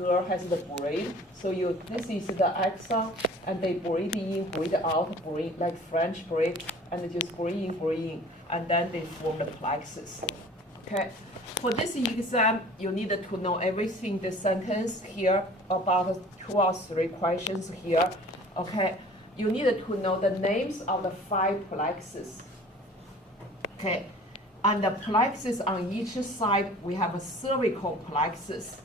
girl has the braid. So this is the axon, and they braid in, braid out, braid like French braid, and just braid in, and then they form the plexus. Okay. For this exam, you need to know everything, the sentence here, about 2 or 3 questions here. Okay. You need to know the names of the 5 plexus. Okay. And the plexus on each side, we have a cervical plexus,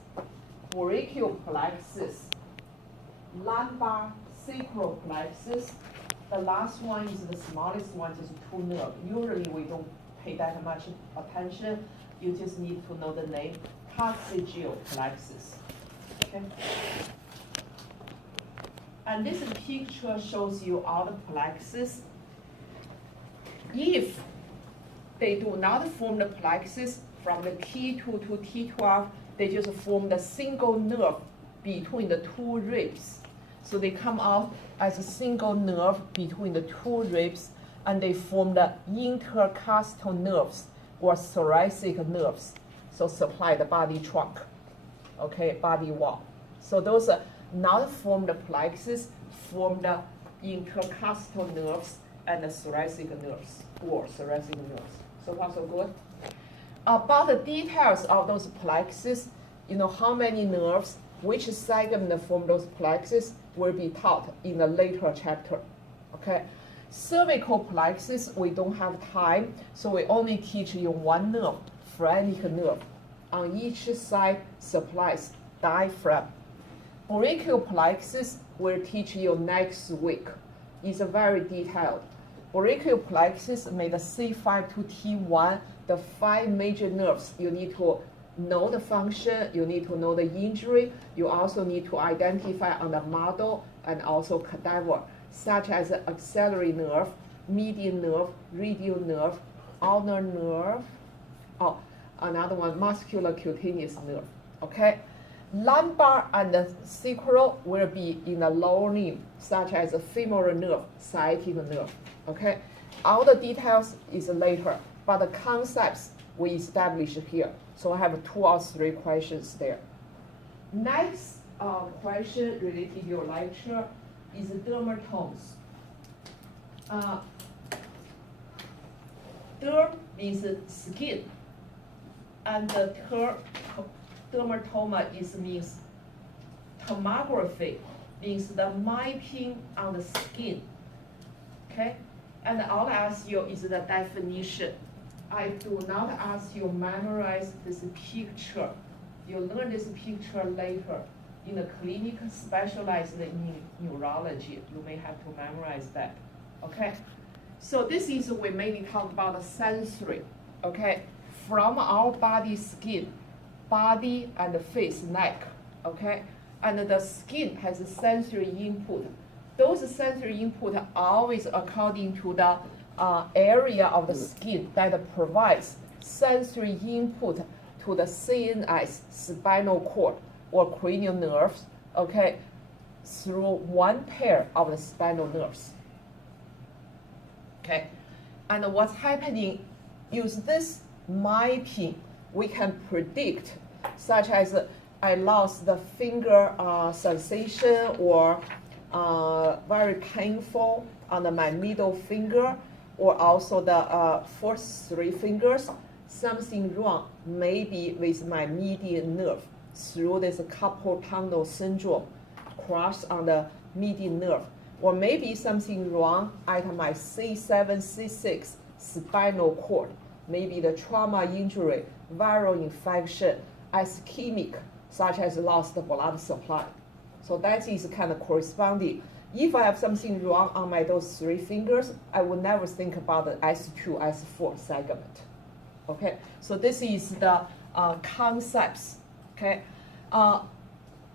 brachial plexus, lumbar sacral plexus. The last one is the smallest one, just 2 nerves. Usually we don't pay that much attention. You just need to know the name, coccygeal plexus. Okay. And this picture shows you all the plexus. If they do not form the plexus from the T2 to T12, they just form the single nerve between the 2 ribs. So they come out as a single nerve between the 2 ribs, and they form the intercostal nerves or thoracic nerves. So supply the body trunk, okay, body wall. So those are not formed plexus, form the intercostal nerves and the thoracic nerves or thoracic nerves. So far so good. About the details of those plexus, you know how many nerves, which segment form those plexus will be taught in a later chapter. Okay. Cervical plexus, we don't have time, so we only teach you 1 nerve, phrenic nerve. On each side supplies diaphragm. Brachial plexus will teach you next week. It's very detailed. Brachial plexus made C5 to T1, the 5 major nerves. You need to know the function, you need to know the injury, you also need to identify on the model and also cadaver, such as axillary nerve, median nerve, radial nerve, ulnar nerve, another one, muscular cutaneous nerve, okay? Lumbar and the sacral will be in the lower limb, such as the femoral nerve, sciatic nerve, okay? All the details is later, but the concepts we establish here. So I have 2 or 3 questions there. Next question related to your lecture is dermatomes. Derm means skin, and the dermatoma means tomography, means the mapping on the skin. Okay, and I'll ask you is the definition. I do not ask you memorize this picture. You learn this picture later. In a clinic specialized in neurology, you may have to memorize that, okay? So this is, we mainly talk about the sensory, okay? From our body skin, body and face, neck, okay? And the skin has a sensory input. Those sensory input are always according to the area of the skin that provides sensory input to the CNS, spinal cord, or cranial nerves, okay, through 1 pair of the spinal nerves. Okay, and what's happening, use this mapping, we can predict, such as I lost the finger sensation or very painful on my middle finger, or also the first 3 fingers, something wrong maybe with my median nerve through this carpal tunnel syndrome, crush on the median nerve, or maybe something wrong at my C7, C6 spinal cord, maybe the trauma injury, viral infection, ischemic, such as lost blood supply. So that is kind of corresponding. If I have something wrong on those 3 fingers, I would never think about the S2, S4 segment. Okay, so this is the concepts. Okay,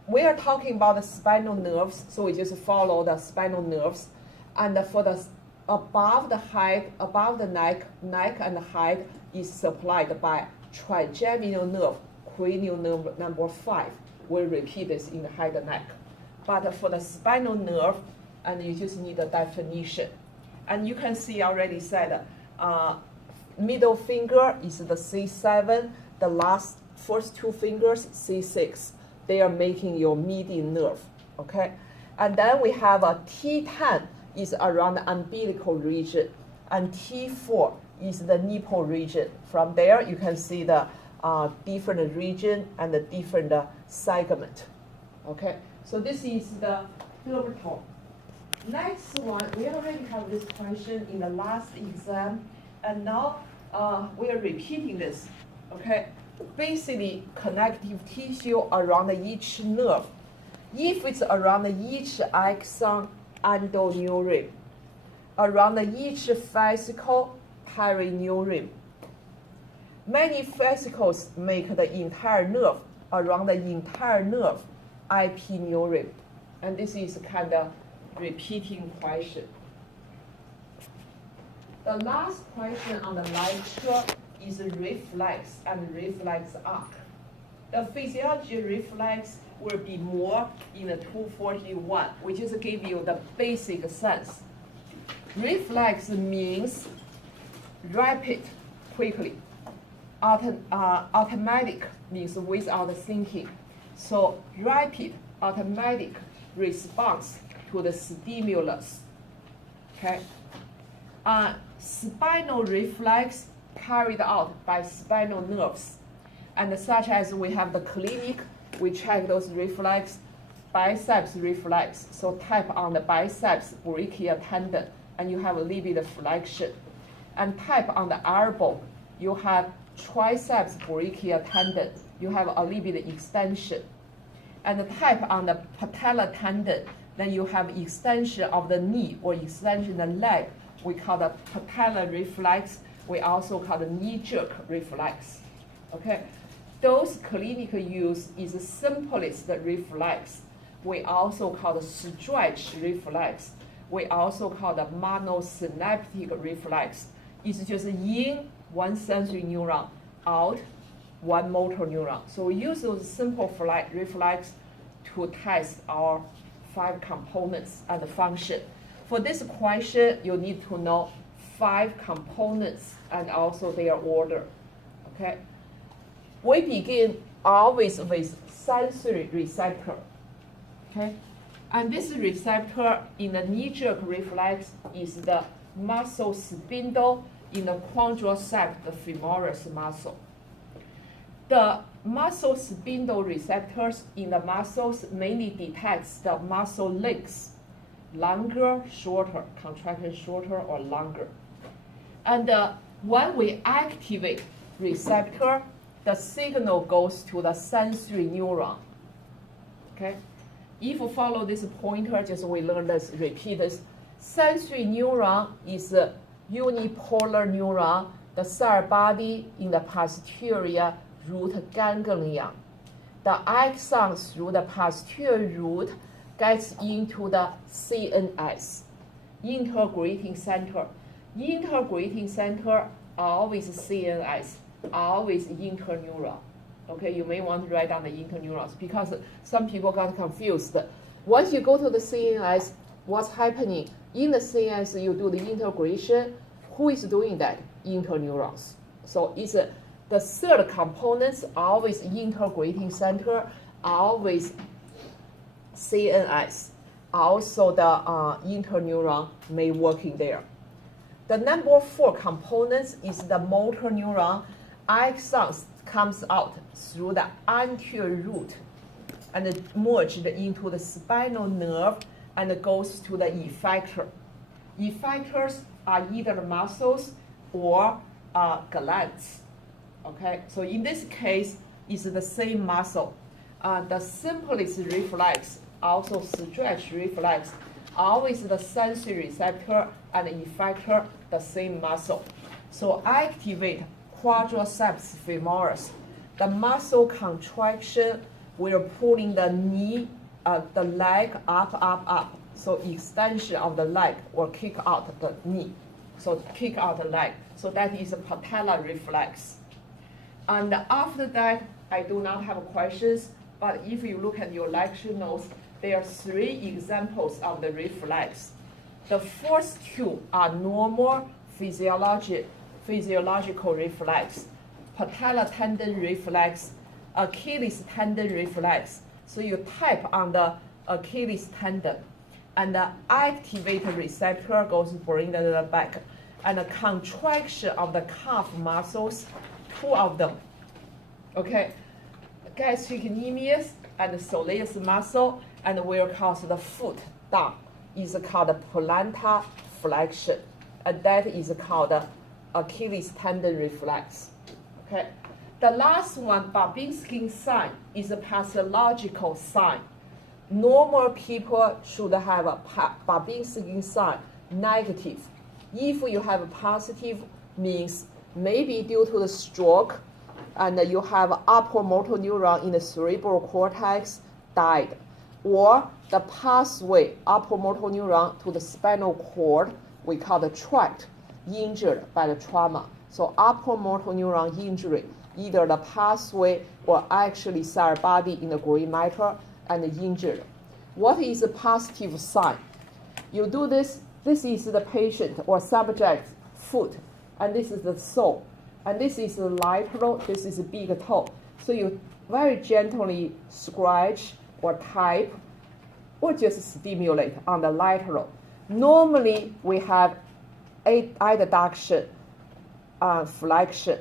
we are talking about the spinal nerves, so we just follow the spinal nerves. And for the above the head, above the neck and the head is supplied by trigeminal nerve, cranial nerve number 5. We'll repeat this in the head and neck. But for the spinal nerve, and you just need a definition. And you can see I already said, middle finger is the C7, the first 2 fingers, C6. they are making your median nerve, okay? And then we have a T10 is around the umbilical region, and T4 is the nipple region. From there, you can see the different region and the different segment, okay? So this is the dermatome. Next one, we already have this question in the last exam, and now we are repeating this, okay? Basically, connective tissue around each nerve. If it's around each axon, endoneurium. Around each fascicle, perineurium. Many fascicles make the entire nerve. Around the entire nerve, epineurium. And this is kind of repeating question. The last question on the lecture is reflex and reflex arc. The physiology reflex will be more in the 241. We just give you the basic sense. Reflex means rapid, quickly. Automatic means without thinking. So rapid, automatic response to the stimulus. Okay. Spinal reflex carried out by spinal nerves. And such as we have the clinic, we check those reflex, biceps reflex. So tap on the biceps brachial tendon, and you have a little bit of flexion. And tap on the elbow, you have triceps brachial tendon, you have a little bit of extension. And tap on the patellar tendon, then you have extension of the knee or extension of the leg. We call the patellar reflex. We also call the knee jerk reflex. Okay, those clinical use is the simplest reflex. We also call the stretch reflex. We also call the monosynaptic reflex. It's just in one sensory neuron, out one motor neuron. So we use those simple reflex to test our 5 components and function. For this question, you need to know 5 components and also their order. Okay. We begin always with sensory receptor. Okay. And this receptor in the knee jerk reflex is the muscle spindle in the quadriceps femoris muscle. The muscle spindle receptors in the muscles mainly detects the muscle lengths, longer, shorter, contraction shorter or longer. And when we activate receptor, the signal goes to the sensory neuron. Okay? If you follow this pointer, just we learn this, repeat this. Sensory neuron is a unipolar neuron, the cell body in the posterior root ganglion. The axon through the posterior root gets into the CNS, integrating center. Integrating center, always CNS, always interneuron. Okay, you may want to write down the interneurons because some people got confused. Once you go to the CNS, what's happening? In the CNS, you do the integration. Who is doing that? Interneurons. So it's the third component, always integrating center, always CNS. Also the interneuron may working there. The number 4 components is the motor neuron. Axons comes out through the anterior root and merged into the spinal nerve and goes to the effector. Effectors are either muscles or glands. Okay, so in this case, it's the same muscle. The simplest reflex, also stretch reflex, always the sensory receptor and effector, the same muscle. So activate quadriceps femoris. The muscle contraction will pulling the knee, the leg up. So extension of the leg will kick out the knee. So kick out the leg. So that is a patellar reflex. And after that, I do not have questions, but if you look at your lecture notes, there are 3 examples of the reflex. The first 2 are normal physiological reflex, patellar tendon reflex, Achilles tendon reflex, So you tap on the Achilles tendon, and the activated receptor goes bring the back, and the contraction of the calf muscles, 2 of them. Okay, gastrocnemius and soleus muscle, and will cause the foot down, is called plantar flexion, and that is called Achilles tendon reflex. Okay, the last one, Babinski sign, is a pathological sign. Normal people should have a Babinski sign negative. If you have a positive, means maybe due to the stroke, and you have upper motor neuron in the cerebral cortex died, or the pathway upper motor neuron to the spinal cord, we call the tract, injured by the trauma. So upper motor neuron injury, either the pathway or actually cell body in the gray matter and injured. What is a positive sign? You do this, this is the patient or subject's foot, and this is the sole, and this is the lateral, this is the big toe. So you very gently scratch or type or just stimulate on the lateral. Normally we have adduction, flexion,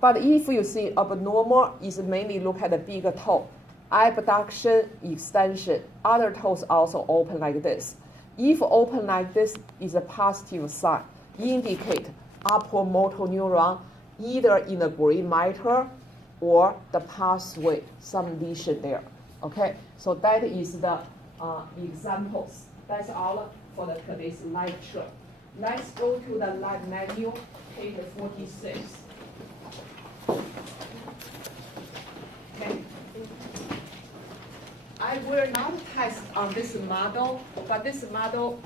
but if you see abnormal, is mainly look at the big toe, abduction, extension, other toes also open like this. If open like this is a positive sign, indicate upper motor neuron either in the gray matter or the pathway, some lesion there. Okay, so that is the examples. That's all for the today's lecture. Let's go to the lab manual, page 46. Okay. I will not test on this model, but this model